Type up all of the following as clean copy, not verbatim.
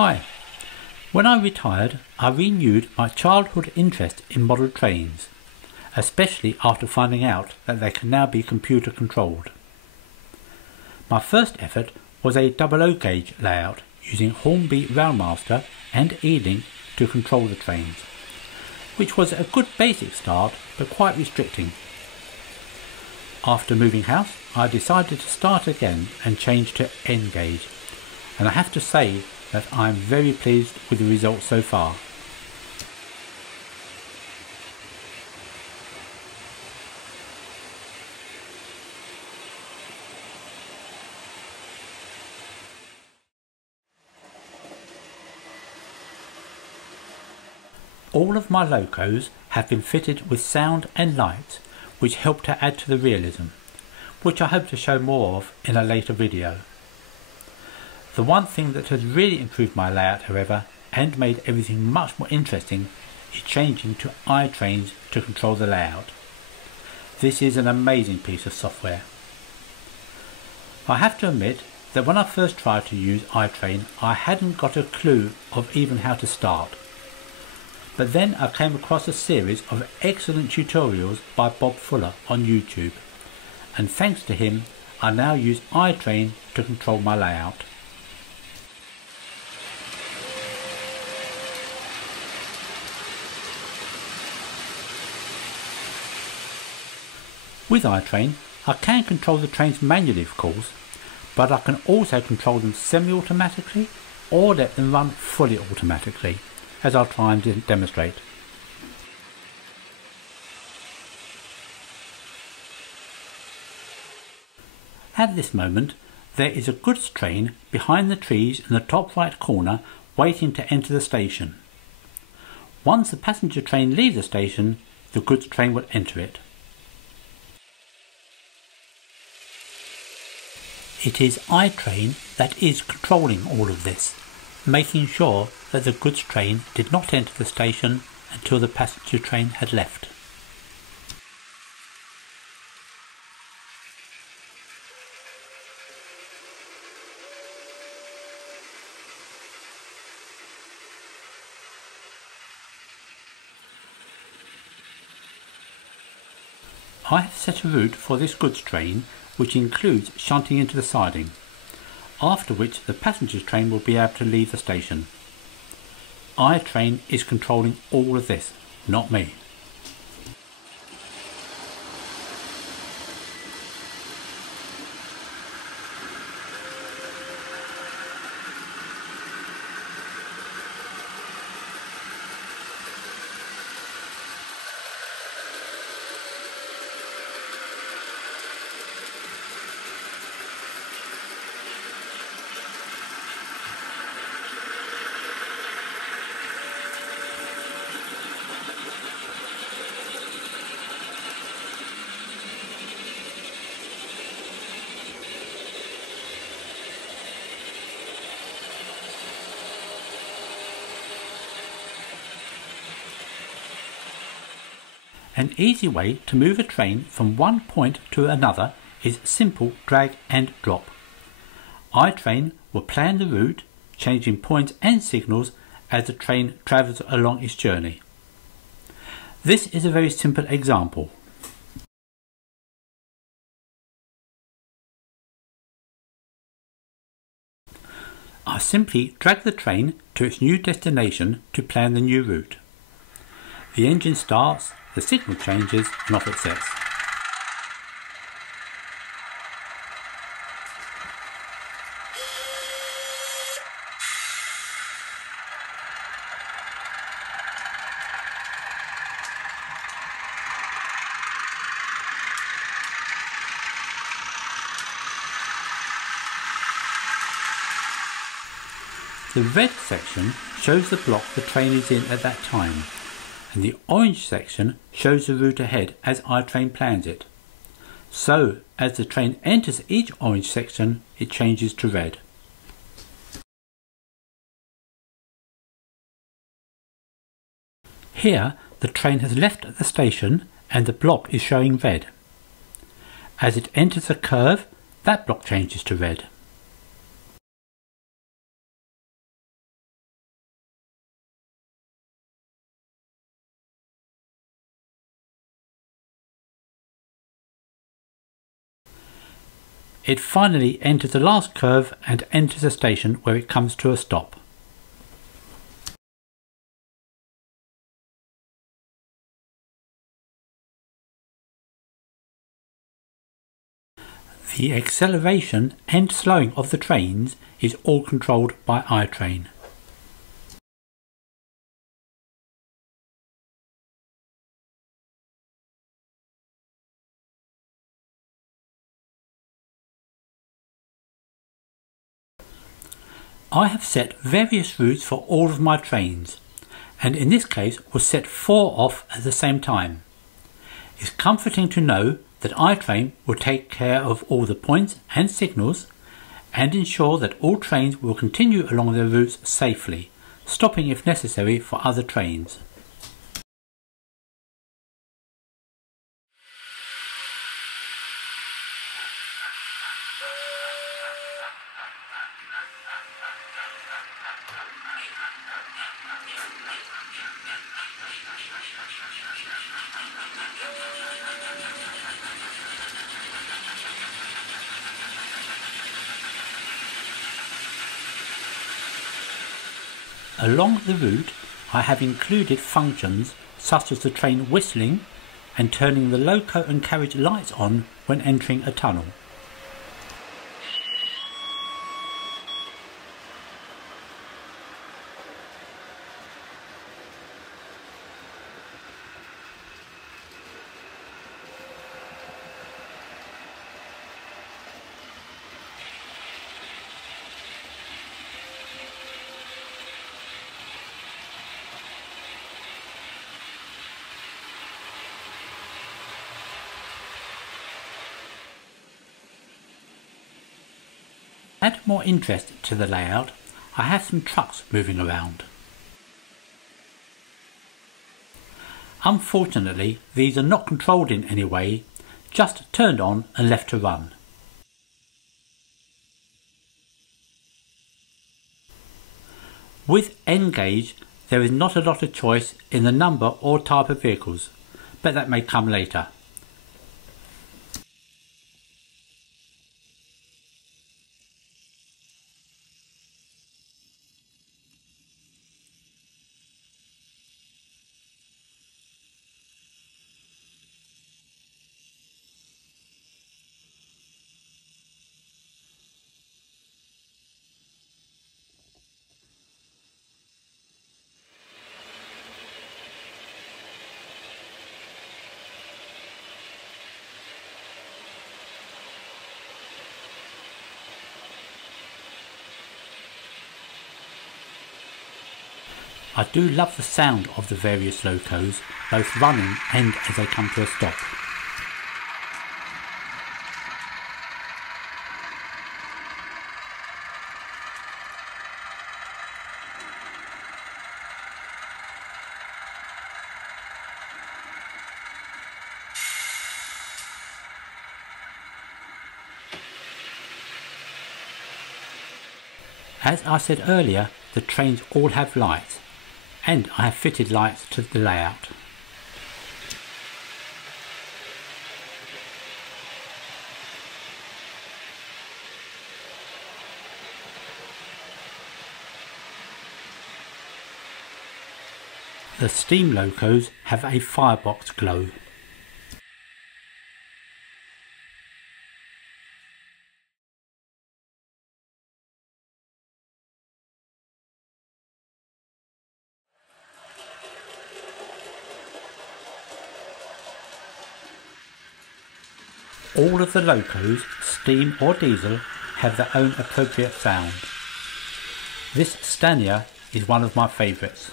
Hi. When I retired, I renewed my childhood interest in model trains, especially after finding out that they can now be computer controlled. My first effort was a 00 gauge layout using Hornby Railmaster and E-Link to control the trains, which was a good basic start but quite restricting. After moving house, I decided to start again and change to N gauge, and I have to say that I am very pleased with the results so far. All of my locos have been fitted with sound and lights, which help to add to the realism, which I hope to show more of in a later video. The one thing that has really improved my layout, however, and made everything much more interesting, is changing to iTrains to control the layout. This is an amazing piece of software. I have to admit that when I first tried to use iTrain, I hadn't got a clue of even how to start. But then I came across a series of excellent tutorials by Bob Fuller on YouTube, and thanks to him I now use iTrain to control my layout. With iTrain I can control the trains manually, of course, but I can also control them semi-automatically or let them run fully automatically, as I'll try and demonstrate. At this moment there is a goods train behind the trees in the top right corner waiting to enter the station. Once the passenger train leaves the station, the goods train will enter it. It is iTrain that is controlling all of this, making sure that the goods train did not enter the station until the passenger train had left. I have set a route for this goods train which includes shunting into the siding, after which the passenger train will be able to leave the station. iTrain is controlling all of this, not me. An easy way to move a train from one point to another is simple drag and drop. iTrain will plan the route, changing points and signals as the train travels along its journey. This is a very simple example. I simply drag the train to its new destination to plan the new route. The engine starts, the signal changes, and off it sets. The red section shows the block the train is in at that time, and the orange section shows the route ahead as iTrain plans it. So, as the train enters each orange section, it changes to red. Here, the train has left the station and the block is showing red. As it enters a curve, that block changes to red. it finally enters the last curve and enters a station where it comes to a stop. The acceleration and slowing of the trains is all controlled by iTrain. I have set various routes for all of my trains, and in this case will set 4 off at the same time. It's comforting to know that iTrain will take care of all the points and signals and ensure that all trains will continue along their routes safely, stopping if necessary for other trains. Along the route I have included functions such as the train whistling and turning the loco and carriage lights on when entering a tunnel. To add more interest to the layout, I have some trucks moving around. Unfortunately, these are not controlled in any way, just turned on and left to run. With N-Gauge, there is not a lot of choice in the number or type of vehicles, but that may come later. I do love the sound of the various locos, both running and as they come to a stop. As I said earlier, the trains all have lights, and I have fitted lights to the layout. The steam locos have a firebox glow. All of the locos, steam or diesel, have their own appropriate sound. This Stania is one of my favourites.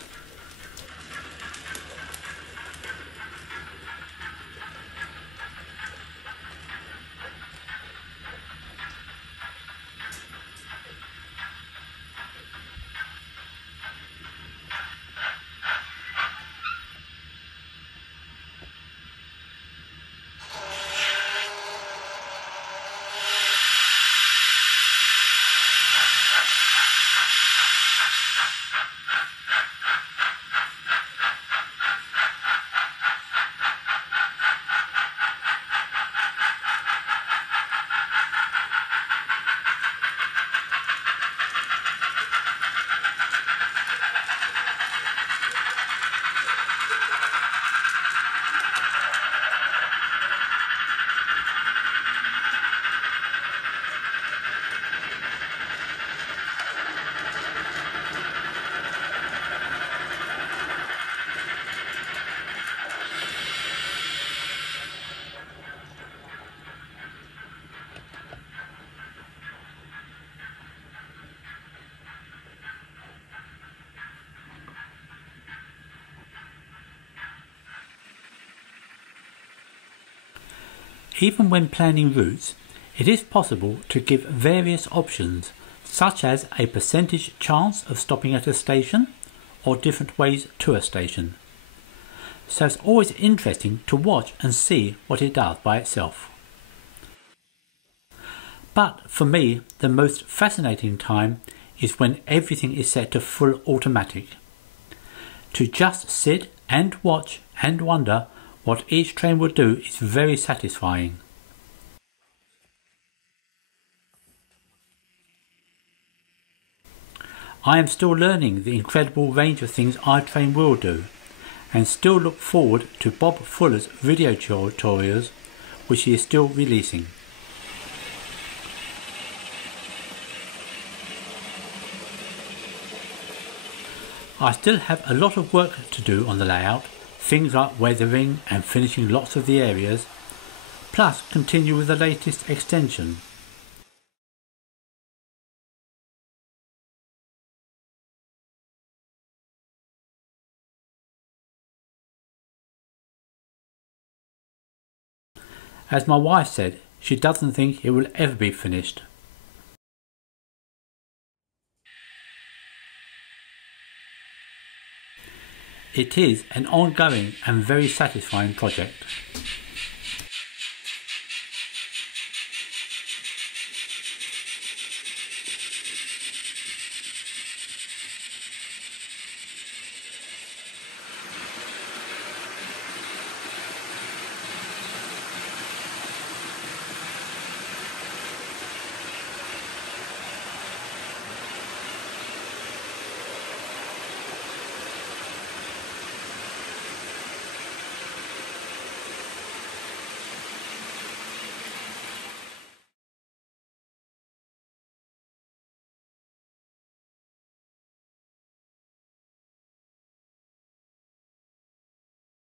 Even when planning routes, it is possible to give various options, such as a percentage chance of stopping at a station or different ways to a station. So it's always interesting to watch and see what it does by itself. But for me, the most fascinating time is when everything is set to full automatic. To just sit and watch and wonder what each train will do is very satisfying. I am still learning the incredible range of things iTrain will do, and still look forward to Bob Fuller's video tutorials, which he is still releasing. I still have a lot of work to do on the layout, things like weathering and finishing lots of the areas, plus continue with the latest extension. As my wife said, she doesn't think it will ever be finished. It is an ongoing and very satisfying project.